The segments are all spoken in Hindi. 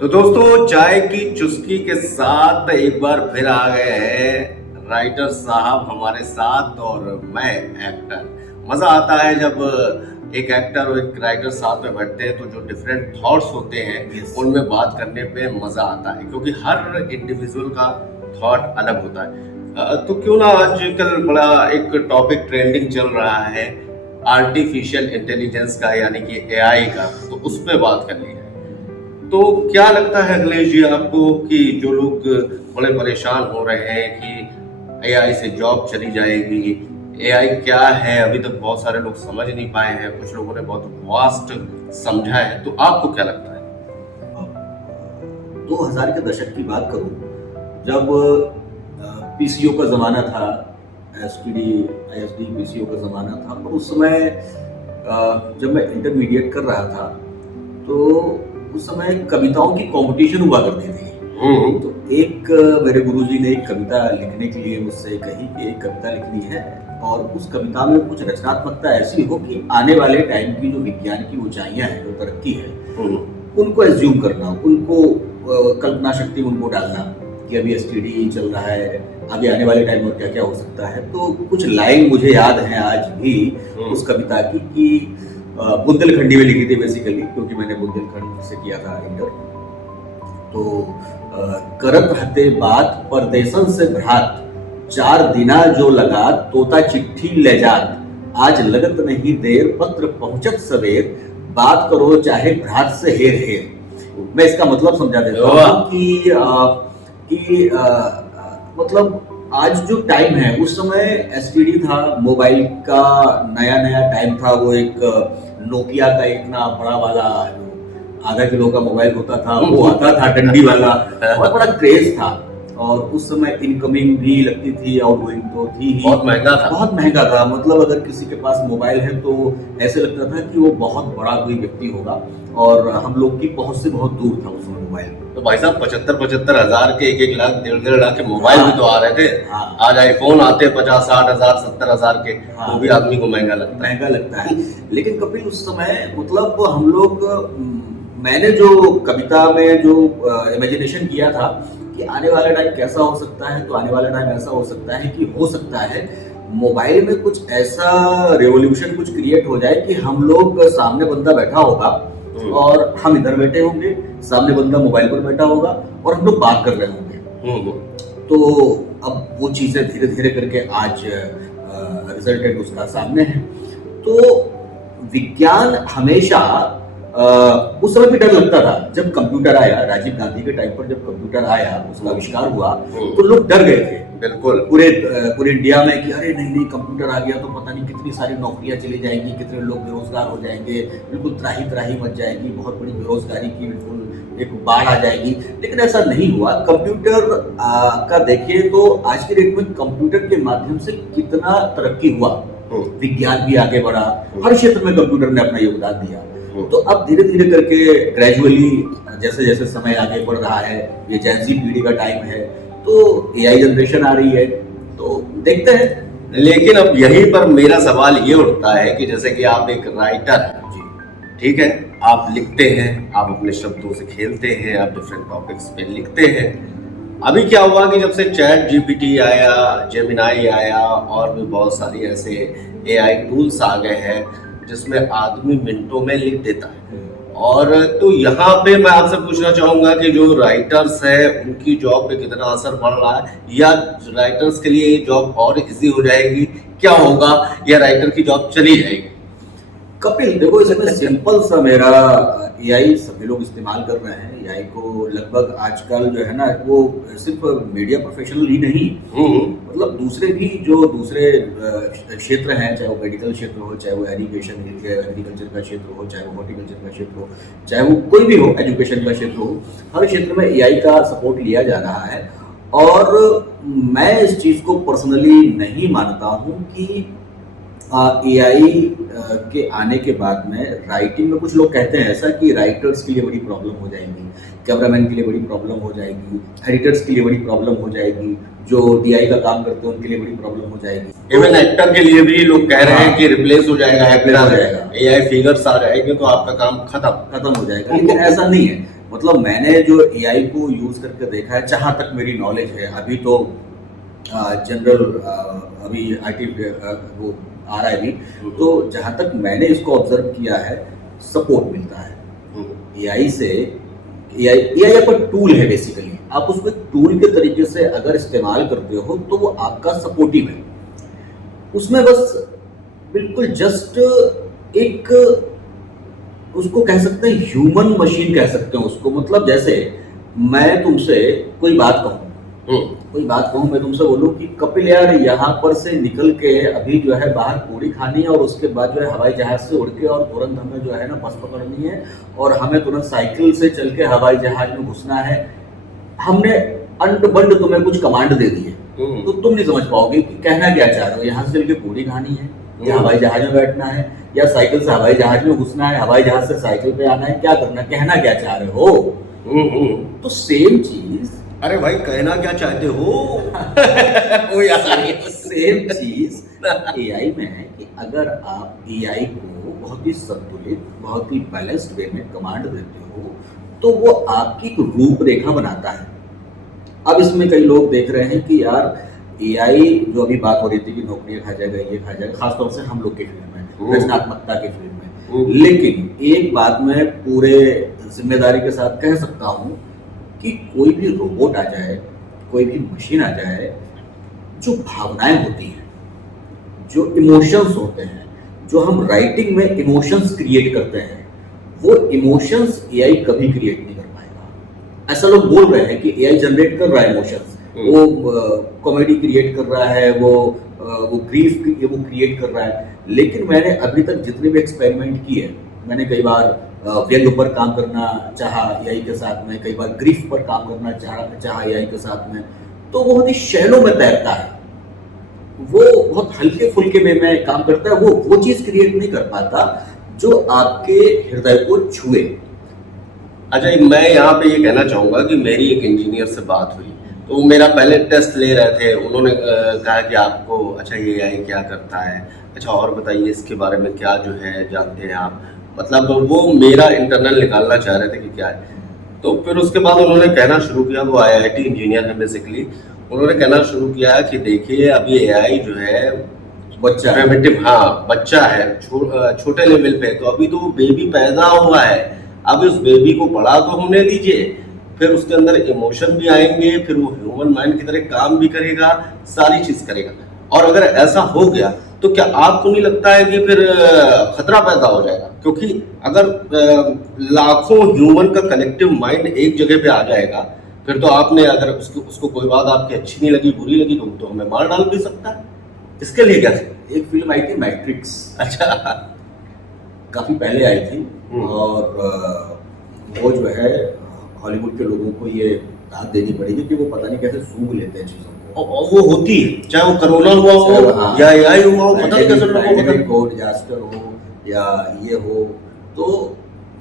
तो दोस्तों, चाय की चुस्की के साथ एक बार फिर आ गए हैं राइटर साहब हमारे साथ, और मैं एक्टर। मजा आता है जब एक एक्टर और एक राइटर साथ में बैठते हैं, तो जो डिफरेंट थॉट्स होते हैं उनमें बात करने पे मजा आता है, क्योंकि हर इंडिविजुअल का थॉट अलग होता है। तो क्यों ना आजकल बड़ा एक टॉपिक ट्रेंडिंग चल रहा है आर्टिफिशियल इंटेलिजेंस का, यानी कि एआई का, तो उस पर बात कर ली है। तो क्या लगता है अखिलेश जी आपको कि जो लोग बड़े परेशान हो रहे हैं कि एआई से जॉब चली जाएगी, एआई क्या है, अभी तक बहुत सारे लोग समझ नहीं पाए हैं, कुछ लोगों ने बहुत वास्ट समझा है, तो आपको क्या लगता है? 2000 के दशक की बात करूं, जब पीसीओ का ज़माना था, एसटीडी आईएसडी पीसीओ का ज़माना था, और उस समय जब मैं इंटरमीडिएट कर रहा था तो उस समय कविताओं की कंपटीशन हुआ करती थी। तो एक मेरे गुरुजी ने एक कविता लिखने के लिए मुझसे कही कि एक कविता लिखनी है और उस कविता में कुछ रचनात्मकता ऐसी हो कि आने वाले टाइम की जो विज्ञान की ऊंचाइयां हैं, जो तरक्की है, उनको एज्यूम करना, उनको कल्पना शक्ति उनको डालना कि अभी एसटीडी चल रहा है, आगे आने वाले टाइम में क्या क्या हो सकता है। तो कुछ लाइन मुझे याद है आज भी उस कविता की कि बुंदेलखंडी में लिखी थी बेसिकली, क्योंकि मैंने बुंदेलखंड से किया था इंटर। तो करत हते बात परदेसन से भ्रात, 4 दिना जो लगा तोता चिट्ठी ले जात, आज लगत नहीं देर पत्र पहुंचत सवेर, बात करो चाहे भ्रात से हेर हेर। मैं इसका मतलब समझा देता हूँ कि मतलब आज जो टाइम है, उस समय एसटीडी था, मोबाइल का नया नया टाइम था। वो एक नोकिया का इतना बड़ा वाला आधा किलो का मोबाइल होता था, वो आता था डंडी वाला, बहुत बड़ा क्रेज था। और उस समय इनकमिंग भी लगती थी, आउटगोइंग तो थी ही। बहुत महंगा था, बहुत महंगा था। मतलब अगर किसी के पास मोबाइल है तो ऐसे लगता था कि वो बहुत बड़ा कोई व्यक्ति होगा, और हम लोग की पहुंच से बहुत दूर था उस समय मोबाइल। तो भाई साहब 75-75 हजार के, 1-1 लाख 1.5 लाख के मोबाइल भी तो आ रहे थे। आज आईफोन आते 50-60 हजार 70 हजार के, वो भी आदमी को महंगा लगता है। लेकिन कपिल, उस समय मतलब हम लोग, मैंने जो कविता में जो इमेजिनेशन किया था कि आने वाला टाइम कैसा हो सकता है, तो आने वाला टाइम ऐसा हो सकता है कि हो सकता है मोबाइल में कुछ ऐसा रेवोल्यूशन कुछ क्रिएट हो जाए कि हम लोग, सामने बंदा बैठा होगा और हम इधर बैठे होंगे, सामने बंदा मोबाइल पर बैठा होगा और हम लोग बात कर रहे होंगे। तो अब वो चीजें धीरे धीरे करके आज रिजल्टेड उसका सामने है। तो विज्ञान हमेशा, उस समय भी डर लगता था जब कंप्यूटर आया, राजीव गांधी के टाइम पर जब कंप्यूटर आया, उसका आविष्कार हुआ, तो लोग डर गए थे बिल्कुल पूरे इंडिया में कि अरे नहीं कंप्यूटर आ गया तो पता नहीं कितनी सारी नौकरियां चली जाएंगी, कितने लोग बेरोजगार हो जाएंगे, बिल्कुल त्राही त्राही मच जाएगी, बहुत बड़ी बेरोजगारी की बिल्कुल एक बाढ़ आ जाएगी। लेकिन ऐसा नहीं हुआ। कंप्यूटर का देखिए तो आज के डेट में कंप्यूटर के माध्यम से कितना तरक्की हुआ, विज्ञान भी आगे बढ़ा, हर क्षेत्र में कंप्यूटर ने अपना योगदान दिया। तो अब धीरे धीरे करके ग्रेजुअली जैसे जैसे समय आगे बढ़ रहा है, ये जेन ज़ी पीढ़ी का टाइम है, तो एआई जनरेशन आ रही है, तो देखते हैं। लेकिन अब यहीं पर मेरा सवाल ये उठता है कि जैसे कि आप एक राइटर हैं जी, ठीक है, आप लिखते हैं, आप अपने शब्दों से खेलते हैं, आप डिफरेंट टॉपिक्स पे लिखते हैं। अभी क्या हुआ कि जब से चैट जीपीटी आया, जेमिनाई आया, और भी बहुत सारी ऐसे एआई टूल्स आ गए हैं जिसमें आदमी मिनटों में लिख देता है। और तो यहाँ पे मैं आपसे पूछना चाहूंगा कि जो राइटर्स है उनकी जॉब पे कितना असर पड़ रहा है, या राइटर्स के लिए ये जॉब और इजी हो जाएगी, क्या होगा, या राइटर की जॉब चली जाएगी? कपिल देखो, इसमें सिंपल सा मेरा, एआई सभी लोग इस्तेमाल कर रहे हैं। एआई को लगभग आजकल जो है ना, वो सिर्फ मीडिया प्रोफेशनल ही नहीं, मतलब दूसरे भी जो दूसरे क्षेत्र हैं, चाहे वो मेडिकल क्षेत्र हो, चाहे वो एजुकेशन एग्रीकल्चर का क्षेत्र हो, चाहे वो हॉर्टिकल्चर का क्षेत्र हो, चाहे वो कोई भी हो, एजुकेशन का क्षेत्र हो, हर क्षेत्र में एआई का सपोर्ट लिया जा रहा है। और मैं इस चीज़ को पर्सनली नहीं मानता हूँ कि एआई के आने के बाद में राइटिंग में, कुछ लोग कहते हैं ऐसा कि राइटर्स के लिए बड़ी प्रॉब्लम हो जाएगी, कैमरामैन के लिए बड़ी प्रॉब्लम हो जाएगी, एडिटर्स के लिए बड़ी प्रॉब्लम हो जाएगी, जो डीआई का काम करते हैं उनके लिए बड़ी प्रॉब्लम हो जाएगी। इवन एक्टर के लिए भी लोग कह रहे हैं कि रिप्लेस हो जाएगा, एआई फिगर्स आ जाएंगे तो आपका काम खत्म हो जाएगा। लेकिन ऐसा नहीं है। मतलब मैंने जो एआई को यूज करके देखा है, जहां तक मेरी नॉलेज है, अभी तो जनरल अभी आईटी वो आ रहा है अभी, तो जहां तक मैंने इसको ऑब्जर्व किया है, सपोर्ट मिलता है एआई से। एआई आपका टूल है बेसिकली, आप उसको एक टूल के तरीके से अगर इस्तेमाल करते हो तो वो आपका सपोर्टिव है। उसमें बस बिल्कुल जस्ट एक, उसको कह सकते हैं ह्यूमन मशीन कह सकते हैं उसको। मतलब जैसे मैं तुमसे कोई बात कहूँ, मैं तुमसे बोलूँ कि कपिल यार यहाँ पर से निकल के अभी जो है बाहर पूरी खानी है, और उसके बाद जो है हवाई जहाज से उड़ के और तुरंत हमें जो है ना बस पकड़नी है, और हमें तुरंत साइकिल से चल के हवाई जहाज में घुसना है। हमने अंड बंड तुम्हें कुछ कमांड दे दी है, तो तुम नहीं समझ पाओगे कि कहना क्या चाह रहे हो। यहाँ से चल के पूरी खानी है, या हवाई जहाज में बैठना है, या साइकिल से हवाई जहाज में घुसना है, हवाई जहाज से साइकिल पे आना है, क्या करना, कहना क्या चाह रहे हो। तो सेम चीज, अरे भाई कहना क्या चाहते हो वो याद आ रही है। सेम चीज एआई में है कि अगर आप एआई को बहुत ही संतुलित, बहुत ही बैलेंस्ड वे में कमांड देते हो, तो वो आपकी एक रूपरेखा बनाता है। अब इसमें कई लोग देख रहे हैं कि यार एआई, जो अभी बात हो रही थी कि नौकरियां खा जाएगा, ये खा जाएगा, खासतौर से हम लोग के फील्ड में, रचनात्मकता के फील्ड में। लेकिन एक बात मैं पूरे जिम्मेदारी के साथ कह सकता हूँ कि कोई भी रोबोट आ जाए, कोई भी मशीन आ जाए, जो भावनाएं होती हैं, जो इमोशंस होते हैं, जो हम राइटिंग में इमोशंस क्रिएट करते हैं, वो इमोशंस एआई कभी क्रिएट नहीं कर पाएगा। ऐसा लोग बोल रहे हैं कि एआई जनरेट कर रहा है इमोशंस, वो कॉमेडी क्रिएट कर रहा है, वो ग्रीफ वो क्रिएट कर रहा है। लेकिन मैंने अभी तक जितने भी एक्सपेरिमेंट किए, मैंने कई बार व्यंग पर काम करना चाहा एआई के साथ में, कई बार ग्रीफ पर काम करना चाहा एआई के साथ में, तो वो बहुत ही शैलो में तैरता है, वो बहुत हल्के फुल्के वे में काम करता है, वो चीज क्रिएट नहीं कर पाता जो आपके हृदय को छुए। अच्छा, मैं यहाँ पे ये कहना चाहूंगा कि मेरी एक इंजीनियर से बात हुई, तो वो मेरा पहले टेस्ट ले रहे थे। उन्होंने कहा कि आपको अच्छा ये एआई क्या करता है, अच्छा और बताइए इसके बारे में क्या जो है जानते हैं आप। मतलब वो मेरा इंटरनल निकालना चाह रहे थे कि क्या है। तो फिर उसके बाद उन्होंने कहना शुरू किया, वो आईआईटी इंजीनियर है बेसिकली, उन्होंने कहना शुरू किया कि देखिए अभी एआई जो है बच्चा प्रिमिटिव, हाँ बच्चा है, छोटे लेवल पे, तो अभी तो वो बेबी पैदा हुआ है, अब उस बेबी को बड़ा तो होने दीजिए, फिर उसके अंदर इमोशन भी आएंगे, फिर वो ह्यूमन माइंड की तरह काम भी करेगा, सारी चीज करेगा। और अगर ऐसा हो गया तो क्या आपको नहीं लगता है कि फिर खतरा पैदा हो जाएगा? क्योंकि अगर लाखों ह्यूमन का कलेक्टिव माइंड एक जगह पे आ जाएगा, फिर तो आपने अगर उसको कोई बात आपकी अच्छी नहीं लगी, बुरी लगी, तो हमें मार डाल भी सकता है। इसके लिए क्या? एक फिल्म आई थी मैट्रिक्स, अच्छा, काफी पहले आई थी, और वो जो है हॉलीवुड के लोगों को ये दाद देनी पड़ेगी कि वो पता नहीं कैसे सूंघ लेते हैं चीजों को। और वो होती है, चाहे वो कोरोना हुआ हो या एआई हुआ हो, पता नहीं कैसे लोगों को डिजास्टर हो या ये हो। तो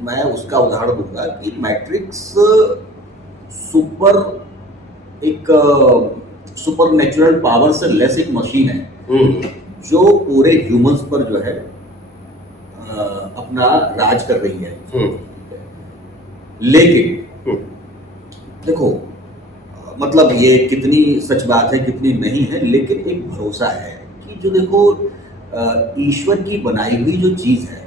मैं उसका उदाहरण दूंगा कि मैट्रिक्स सुपर नेचुरल पावर से लेस एक मशीन है जो पूरे ह्यूमंस पर जो है अपना राज कर रही है। लेकिन देखो, मतलब ये कितनी सच बात है कितनी नहीं है, लेकिन एक भरोसा है कि जो देखो ईश्वर की बनाई हुई जो चीज है,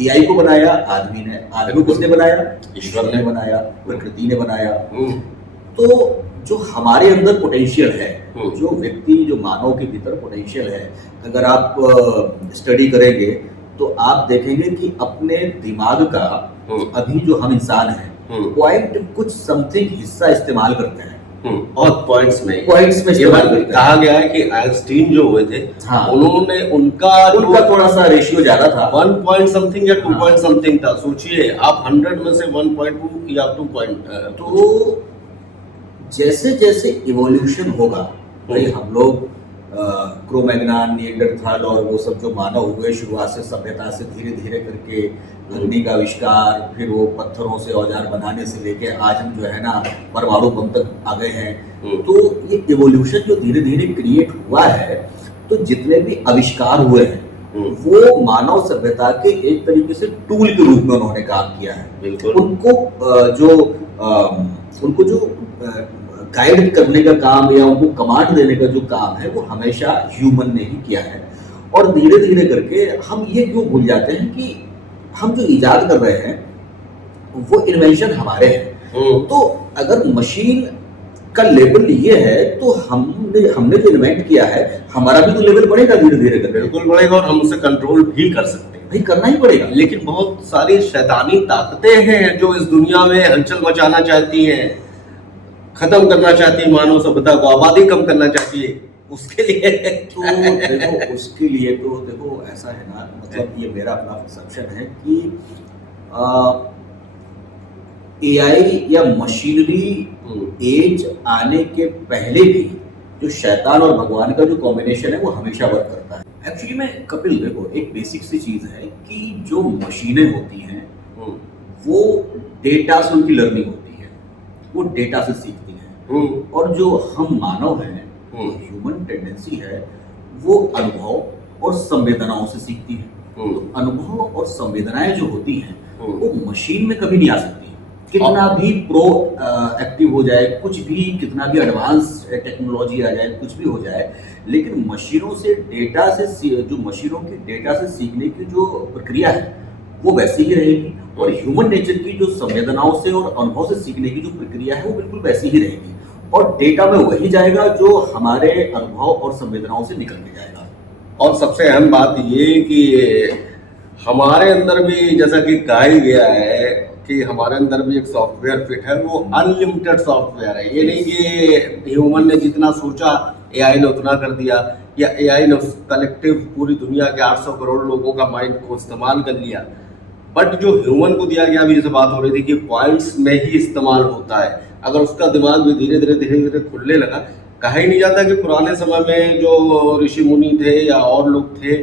एआई को बनाया आदमी ने, आदमी को किसने बनाया? ईश्वर ने बनाया, प्रकृति ने बनाया। तो जो हमारे अंदर पोटेंशियल है, जो व्यक्ति, जो मानव के भीतर पोटेंशियल है, अगर आप स्टडी करेंगे तो आप देखेंगे कि अपने दिमाग का अभी जो हम इंसान हैं पॉइंट कुछ समथिंग हिस्सा इस्तेमाल करते हैं, और पॉइंट्स में इस्तेमाल करते हैं। कहा गया है कि आइंस्टीन जो हुए थे, हाँ, उन्होंने उनका थोड़ा सा रेशियो ज्यादा था, 1 पॉइंट समथिंग या 2 पॉइंट समथिंग था। सोचिए आप 100 में से 1.2 या 2 पॉइंट। तो जैसे जैसे इवोल्यूशन होगा, भाई हम लोग क्रोमैग्नान, निएंडरथाल और वो सब जो मानव हुए शुरुआत से सभ्यता से धीरे धीरे करके अग्नि का आविष्कार, फिर वो पत्थरों से औजार बनाने से लेके आज हम जो है ना परमाणु बम तक आ गए हैं। तो ये इवोल्यूशन जो धीरे धीरे क्रिएट हुआ है, तो जितने भी आविष्कार हुए हैं वो मानव सभ्यता के एक तरीके से टूल के रूप में उन्होंने काम किया है। बिल्कुल। उनको जो उनको जो गाइड करने का काम या उनको कमांड देने का जो काम है वो हमेशा ह्यूमन ने ही किया है। और धीरे धीरे करके हम ये क्यों भूल जाते हैं कि हम जो इजाद कर रहे हैं वो इन्वेंशन हमारे हैं। तो अगर मशीन का लेवल ये है तो हमने जो इन्वेंट किया है हमारा भी तो लेवल बढ़ेगा धीरे धीरे करके। बिल्कुल बढ़ेगा, और हम उसे कंट्रोल भी कर सकते हैं। भाई करना ही पड़ेगा। लेकिन बहुत सारी शैतानी ताकतें हैं जो इस दुनिया में हलचल मचाना चाहती हैं, खत्म करना चाहती है मानव सभ्यता को, आबादी कम करना चाहती है। उसके लिए तो देखो, उसके लिए तो देखो ऐसा है ना, मतलब ये मेरा अपना परसेप्शन है कि एआई या मशीनरी एज आने के पहले भी जो शैतान और भगवान का जो कॉम्बिनेशन है वो हमेशा वर्क करता है। एक्चुअली में कपिल देखो, एक बेसिक सी चीज है कि जो मशीनें होती हैं वो डेटा से उनकी लर्निंग होती है, वो डेटा से सीखती हैं। और जो हम मानव हैं, ह्यूमन टेंडेंसी है वो अनुभव और संवेदनाओं से सीखती है। तो अनुभव और संवेदनाएं जो होती हैं वो मशीन में कभी नहीं आ सकती। कितना भी प्रो एक्टिव हो जाए, कुछ भी कितना भी एडवांस टेक्नोलॉजी आ जाए, कुछ भी हो जाए, लेकिन मशीनों से डेटा से जो मशीनों की डेटा से सीखने की जो प्रक्रिया है वो वैसी ही रहेगी। और ह्यूमन नेचर की जो संवेदनाओं से और अनुभव से सीखने की जो प्रक्रिया है वो बिल्कुल वैसी ही रहेगी। और डेटा में वही जाएगा जो हमारे अनुभव और संवेदनाओं से निकल के जाएगा। और सबसे अहम बात ये कि हमारे अंदर भी, जैसा कि कहा ही गया है कि हमारे अंदर भी एक सॉफ्टवेयर फिट है, वो अनलिमिटेड सॉफ्टवेयर है। ये नहीं कि ह्यूमन ने जितना सोचा एआई ने उतना कर दिया, या एआई ने कलेक्टिव पूरी दुनिया के 800 करोड़ लोगों का माइंड को इस्तेमाल कर लिया। बट जो ह्यूमन को दिया गया, अभी जैसे बात हो रही थी कि पॉइंट्स में ही इस्तेमाल होता है, अगर उसका दिमाग भी धीरे धीरे खुलने लगा। कहा ही नहीं जाता कि पुराने समय में जो ऋषि मुनि थे या और लोग थे,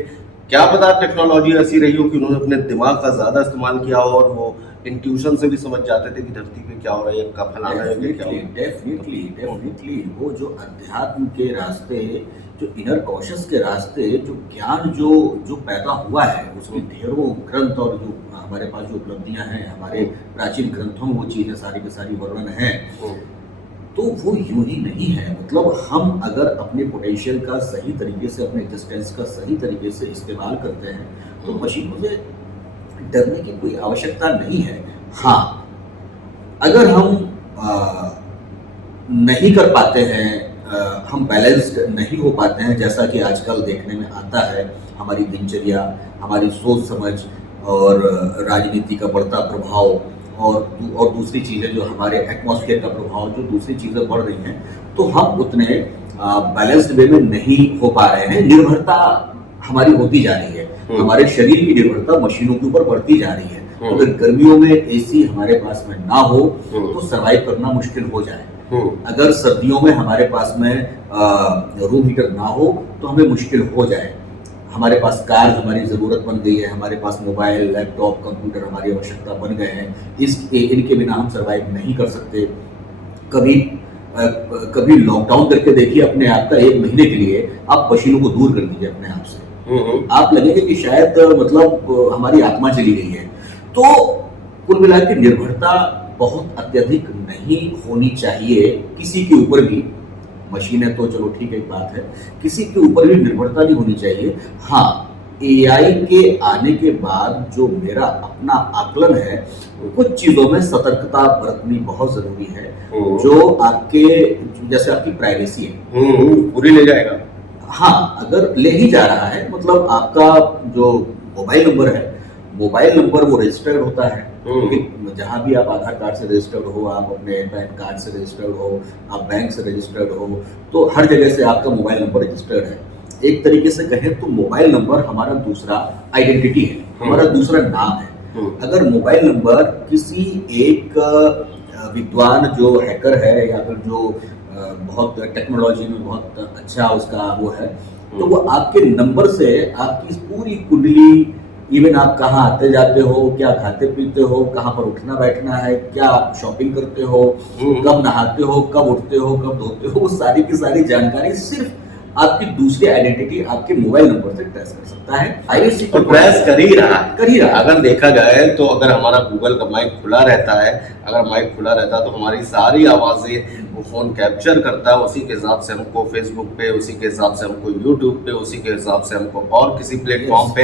क्या पता टेक्नोलॉजी ऐसी रही हो कि उन्होंने अपने दिमाग का ज़्यादा इस्तेमाल किया हो और वो इंट्यूशन से भी समझ जाते थे कि धरती पे क्या हो रहा है, का फलाना है, क्या हो रहा है। डेफिनेटली वो जो अध्यात्म के रास्ते, जो इनर कॉशस के रास्ते, जो ज्ञान जो पैदा हुआ है, उसके ढेरों ग्रंथ और जो हमारे पास जो उपलब्धियां हैं, हमारे प्राचीन ग्रंथों में वो चीजें सारी की सारी वर्णन है, तो वो यूं ही नहीं है। मतलब हम अगर अपने पोटेंशियल का सही तरीके से, अपने एग्जिस्टेंस का सही तरीके से इस्तेमाल करते हैं तो मशीनों से डरने की कोई आवश्यकता नहीं है। हाँ, अगर हम नहीं कर पाते हैं, हम बैलेंस्ड नहीं हो पाते हैं, जैसा कि आजकल देखने में आता है, हमारी दिनचर्या, हमारी सोच समझ और राजनीति का बढ़ता प्रभाव और दूसरी चीज़ें जो हमारे एटमॉस्फेयर का प्रभाव, जो दूसरी चीज़ें बढ़ रही हैं, तो हम उतने बैलेंस्ड वे में नहीं हो पा रहे हैं। निर्भरता हमारी होती जा रही है, हमारे शरीर की निर्भरता मशीनों के ऊपर बढ़ती जा रही है। अगर गर्मियों में एसी हमारे पास में ना हो तो सरवाइव करना मुश्किल हो जाए। अगर सर्दियों में हमारे पास में रूम हीटर ना हो तो हमें मुश्किल हो जाए। हमारे पास कार हमारी ज़रूरत बन गई है, हमारे पास मोबाइल, लैपटॉप, कंप्यूटर हमारी आवश्यकता बन गए हैं। इनके बिना हम सर्वाइव नहीं कर सकते। कभी लॉकडाउन करके देखिए अपने आप का, 1 महीने के लिए आप मशीनों को दूर कर दीजिए अपने आप से, आप लगेंगे कि शायद मतलब हमारी आत्मा चली गई है। तो कुल मिलाकर निर्भरता बहुत अत्यधिक नहीं होनी चाहिए किसी के ऊपर भी। मशीनें तो चलो ठीक है, एक बात है, किसी के ऊपर भी निर्भरता नहीं होनी चाहिए। हाँ, एआई के आने के बाद जो मेरा अपना आकलन है, कुछ चीजों में सतर्कता बरतनी बहुत जरूरी है। जो आपके, जैसे आपकी प्राइवेसी है, पूरी ले जाएगा। हाँ, अगर ले ही जा रहा है, मतलब आपका जो मोबाइल नंबर है, मोबाइल नंबर वो रजिस्टर्ड होता है। जहाँ भी आप आधार कार्ड से रजिस्टर्ड हो, आप अपने पैन कार्ड से रजिस्टर्ड हो, आप बैंक से रजिस्टर्ड हो, तो हर जगह से आपका मोबाइल नंबर रजिस्टर्ड है। एक तरीके से कहें तो मोबाइल नंबर हमारा दूसरा आइडेंटिटी है, हमारा दूसरा नाम है। अगर मोबाइल नंबर किसी एक विद्वान जो हैकर है या फिर जो बहुत टेक्नोलॉजी में बहुत अच्छा उसका वो है, तो वो आपके नंबर से आपकी पूरी कुंडली, इवन आप कहाँ आते जाते हो, क्या खाते पीते हो, कहाँ पर उठना बैठना है, क्या आप शॉपिंग करते हो, कब नहाते हो, कब उठते हो, कब धोते हो, वो सारी की सारी जानकारी सिर्फ आपकी दूसरी आइडेंटिटी आपके मोबाइल नंबर से ट्रेस कर सकता है। आईएससी तो ट्रेस कर ही रहा है। कर ही रहा है। अगर देखा जाए तो अगर हमारा गूगल का माइक खुला रहता है, अगर माइक खुला रहता है तो हमारी सारी आवाजें वो फोन कैप्चर करता है, उसी के हिसाब से हमको फेसबुक पे, उसी के हिसाब से हमको यूट्यूब पे, उसी के हिसाब से हमको और किसी प्लेटफॉर्म पे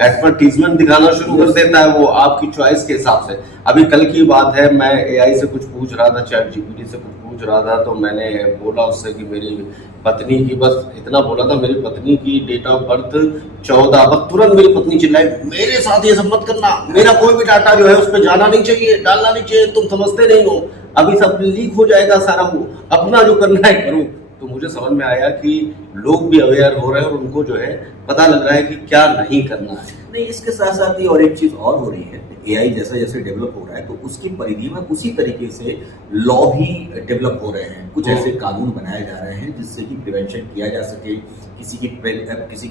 एडवर्टीजमेंट दिखाना शुरू कर देता है, वो आपकी चॉइस के हिसाब से। अभी कल की बात है, मैं एआई से कुछ पूछ रहा था, चैट जीपीटी से कुछ पूछ रहा था, तो मैंने बोला उससे कि मेरी पत्नी की, बस इतना बोला था, मेरी पत्नी की डेट ऑफ बर्थ 14, बस तुरंत मेरी पत्नी चिल्लाई, मेरे साथ ये सब मत करना, मेरा कोई भी डाटा जो है उस पर जाना नहीं चाहिए, डालना नहीं चाहिए, तुम समझते नहीं हो, अभी सब लीक हो जाएगा सारा, वो अपना जो करना है करो। तो मुझे समझ में आया कि लोग भी अवेयर हो रहे हैं और उनको जो है पता लग रहा है कि क्या नहीं करना है। नहीं, इसके साथ साथ ही और एक चीज और हो रही है, एआई जैसे जैसे डेवलप हो रहा है तो उसकी परिधि में उसी तरीके से लॉ भी डेवलप हो रहे हैं। कुछ ऐसे कानून बनाए जा रहे हैं जिससे कि प्रिवेंशन किया जा सके, किसी की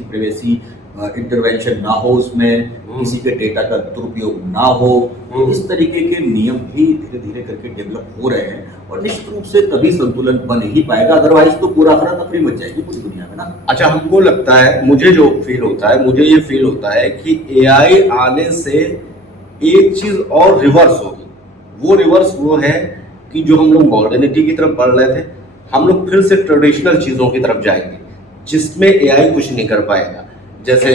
प्राइवेसी इंटरवेंशन ना हो उसमें, किसी के डेटा का दुरुपयोग ना हो। तो इस तरीके के नियम भी धीरे धीरे करके डेवलप हो रहे हैं और निश्चित रूप से तभी संतुलन बन ही पाएगा, अदरवाइज तो पूरा अफरा तफरी मच जाएगी पूरी दुनिया में ना। अच्छा, हमको लगता है, मुझे जो फील होता है, मुझे ये फील होता है कि एआई आने से एक चीज और रिवर्स होगी। वो रिवर्स वो है कि जो हम लोग मॉडर्निटी की तरफ बढ़ रहे थे, हम लोग फिर से ट्रेडिशनल चीजों की तरफ जाएंगे जिसमें एआई कुछ नहीं कर पाएगा। जैसे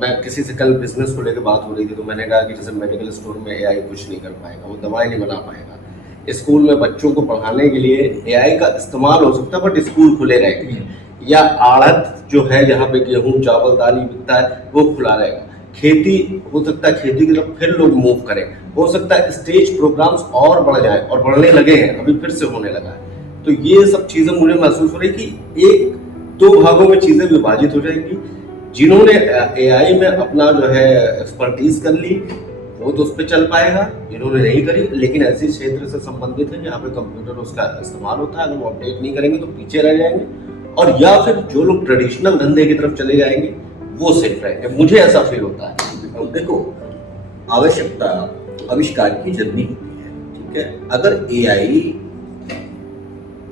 मैं किसी से कल बिजनेस को लेकर बात हो रही थी, तो मैंने कहा कि जैसे मेडिकल स्टोर में एआई कुछ नहीं कर पाएगा, वो दवाई नहीं बना पाएगा। स्कूल में बच्चों को पढ़ाने के लिए एआई का इस्तेमाल हो सकता है, बट स्कूल खुले रहेंगे, या आड़त जो है जहाँ पे गेहूं चावल दाल बिकता है वो खुला रहेगा। खेती हो सकता है, खेती की तरफ फिर लोग मूव करें, हो सकता है स्टेज प्रोग्राम्स और बढ़ जाए, और बढ़ने लगे हैं, अभी फिर से होने लगा है। तो ये सब चीजें मुझे महसूस हो रही कि एक दो भागों में चीजें विभाजित हो जाएंगी। जिन्होंने एआई में अपना जो है एक्सपर्टीज कर ली वो तो उस पर चल पाएगा, जिन्होंने नहीं करी, लेकिन ऐसे क्षेत्र से संबंधित है जहाँ पे कंप्यूटर उसका इस्तेमाल होता है, अगर वो अपडेट नहीं करेंगे तो पीछे रह जाएंगे, और या फिर जो लोग ट्रेडिशनल धंधे की तरफ चले जाएंगे वो सेफ रहेंगे। मुझे ऐसा फील होता है। देखो, आवश्यकता आविष्कार की जर्नी होती है, ठीक है। अगर एआई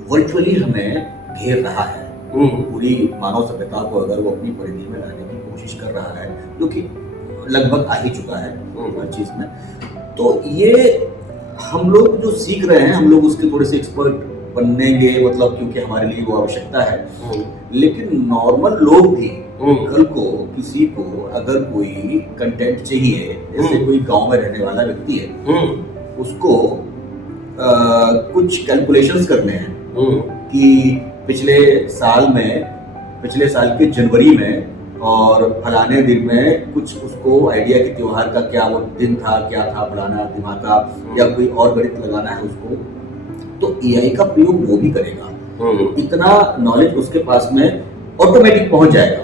वर्चुअली हमें घेर रहा है, पूरी मानव सभ्यता को अगर वो अपनी परिधि में लाने की कोशिश कर रहा है, जो कि लगभग आ ही चुका है हर चीज में, तो ये हम लोग जो सीख रहे हैं, हम लोग उसके थोड़े से एक्सपर्ट बनेंगे, मतलब क्योंकि हमारे लिए वो आवश्यकता है। लेकिन नॉर्मल लोग भी कल को किसी को अगर कोई कंटेंट चाहिए, जैसे कोई गांव में रहने वाला व्यक्ति है, उसको कुछ कैलकुलेशंस करने हैं कि पिछले साल के जनवरी में और फलाने दिन में कुछ उसको आइडिया कि त्योहार का क्या वो दिन था, क्या था फलाना दिमागा, या कोई और गणित लगाना है उसको, तो एआई का प्रयोग वो भी करेगा। इतना नॉलेज उसके पास में ऑटोमेटिक पहुंच जाएगा,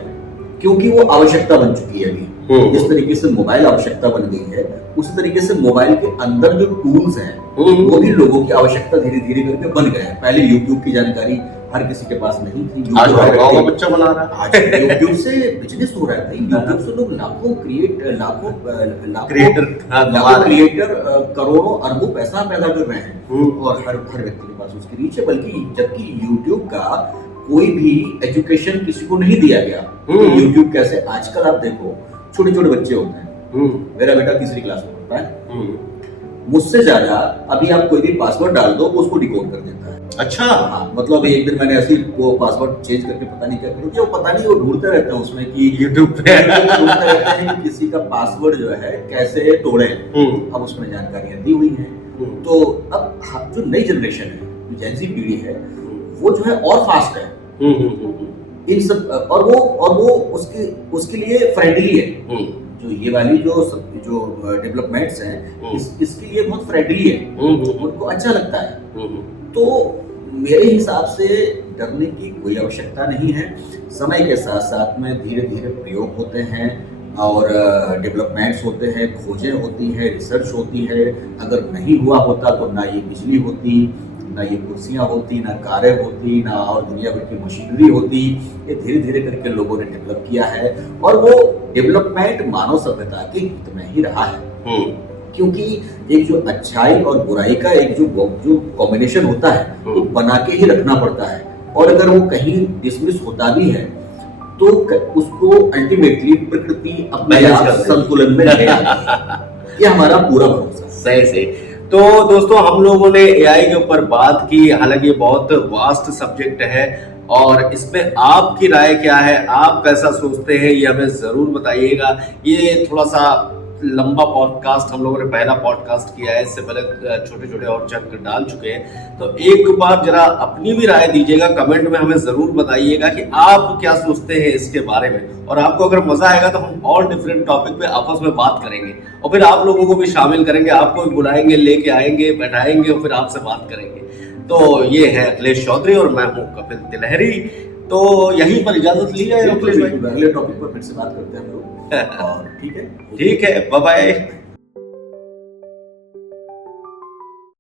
क्योंकि वो आवश्यकता बन चुकी है अभी। जिस तरीके से मोबाइल आवश्यकता बन गई है, उसी तरीके से मोबाइल के अंदर जो टूल्स हैं वो भी लोगों की आवश्यकता धीरे धीरे करके बन गए हैं। पहले यूट्यूब की जानकारी हर किसी के पास नहीं थी, आज गाँव का बच्चा बना रहा है, आज यूट्यूब से बिजनेस हो रहा है भाई। यूट्यूब से लोग लाखों क्रिएटर करोड़ों अरबों पैसा पैदा कर रहे हैं, और हर व्यक्ति के पास उसकी रीच है। बल्कि जबकि यूट्यूब का कोई भी एजुकेशन किसी को नहीं दिया गया। यूट्यूब कैसे, आजकल आप देखो छोटे छोटे बच्चे होते हैं, मेरा बेटा तीसरी क्लास में पढ़ता है, मुझसे ज्यादा अभी आप कोई भी पासवर्ड डाल दो वो उसको डिकोड कर देता है। अच्छा, हाँ, मतलब एक दिन मैंने ऐसे वो पासवर्ड चेंज करके पता नहीं क्या कर दिया, वो पता नहीं, वो ढूंढते रहते हैं उसमें कि यूट्यूब पे ढूंढते रहते हैं कि किसी का पासवर्ड जो है कैसे तोड़े। अब उसमें जानकारियां दी हुई हैं। तो अब जो नई जनरेशन है, जो जेनजी पीढ़ी है, वो जो है और फास्ट है इन सब, और वो उसके लिए फ्रेंडली है। जो ये वाली जो डेवलपमेंट्स हैं, इसके लिए बहुत फ्रेंडली है, उनको अच्छा लगता है। तो मेरे हिसाब से डरने की कोई आवश्यकता नहीं है। समय के साथ साथ में धीरे धीरे प्रयोग होते हैं और डेवलपमेंट्स होते हैं, खोजें होती हैं, रिसर्च होती है। अगर नहीं हुआ होता तो ना ये बिजली होती, ना ये कुर्सियाँ होती, ना कारें होती, ना और दुनिया भर की मशीनरी होती। ये धीरे धीरे करके लोगों ने डेवलप किया है, और वो डेवलपमेंट मानव सभ्यता के हित में ही रहा है। क्योंकि एक जो अच्छाई और बुराई का एक जो कॉम्बिनेशन होता है, तो बना के ही रखना पड़ता है। और अगर वो कहीं डिसमिस होता भी है तो उसको अल्टीमेटली प्रकृति अपने Balance आप कर देती है। संतुलन में ले आती है। ये हमारा पूरा भरोसा है। सही सही। तो दोस्तों हम लोगों ने एआई के ऊपर बात की, हालांकि ये बहुत वास्ट सब्जेक्ट है और इसमें आपकी राय क्या है, आप कैसा सोचते हैं ये हमें जरूर बताइएगा। ये थोड़ा सा लंबा पॉडकास्ट हम लोगों ने पहला पॉडकास्ट किया है, इससे पहले छोटे छोटे और चंक डाल चुके हैं। तो एक बार जरा अपनी भी राय दीजिएगा, कमेंट में हमें जरूर बताइएगा कि आप क्या सोचते हैं इसके बारे में। और आपको अगर मजा आएगा तो हम और डिफरेंट टॉपिक पे आपस में बात करेंगे और फिर आप लोगों को भी शामिल करेंगे, आपको भी बुलाएंगे, लेके आएंगे, बैठाएंगे और फिर आपसे बात करेंगे। तो ये है अखिलेश चौधरी और मैं हूँ कपिल तिलहरी। तो यहीं पर इजाजत ली जाए अखिलेश भाई। अगले टॉपिक पर फिर से बात करते हैं हम लोग। और ठीक है, ठीक है, बाय बाय।